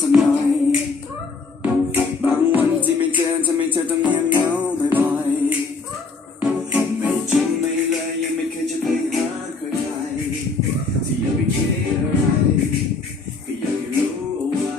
สักหน่อยบางวันที่ไม่เจอทำไมเธอต้องเงียบเหงาบ่อยๆไม่จริงไม่เลยยังไม่เคยจะไปหาใครที่ยังไม่คิดอะไรก็อยากให้รู้เอาไว้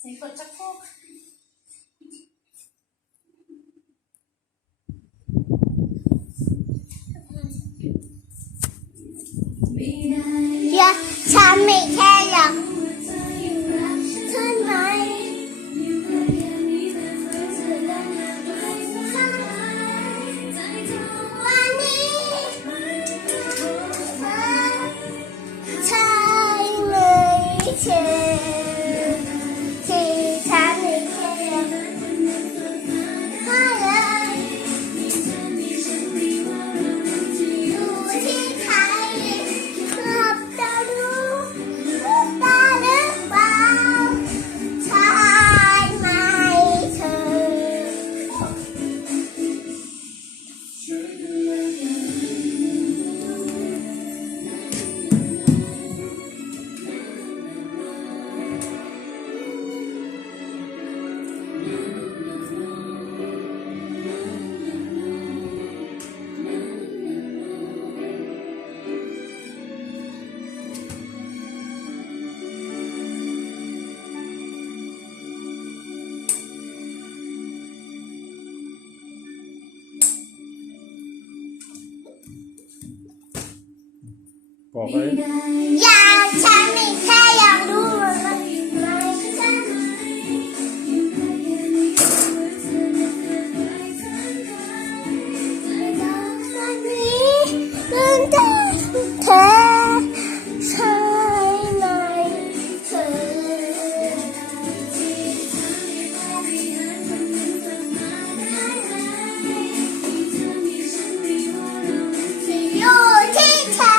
ใส่กดชักโครกฉันไม่แค่อยากใช่ไหมวันนี้ใช่ไหมเธอที่ฉันไม่แค่อยากให้เลยอยู่ที่ใครรับตาดูตาหรือเปล่าใช่ไหมเธบอกเลยอยากฉันไม่แค่อยากรู้ว่ามันไม่ใช่วันนี้เรื่องเธอใช่ไหมเธออยู่ที่เธอ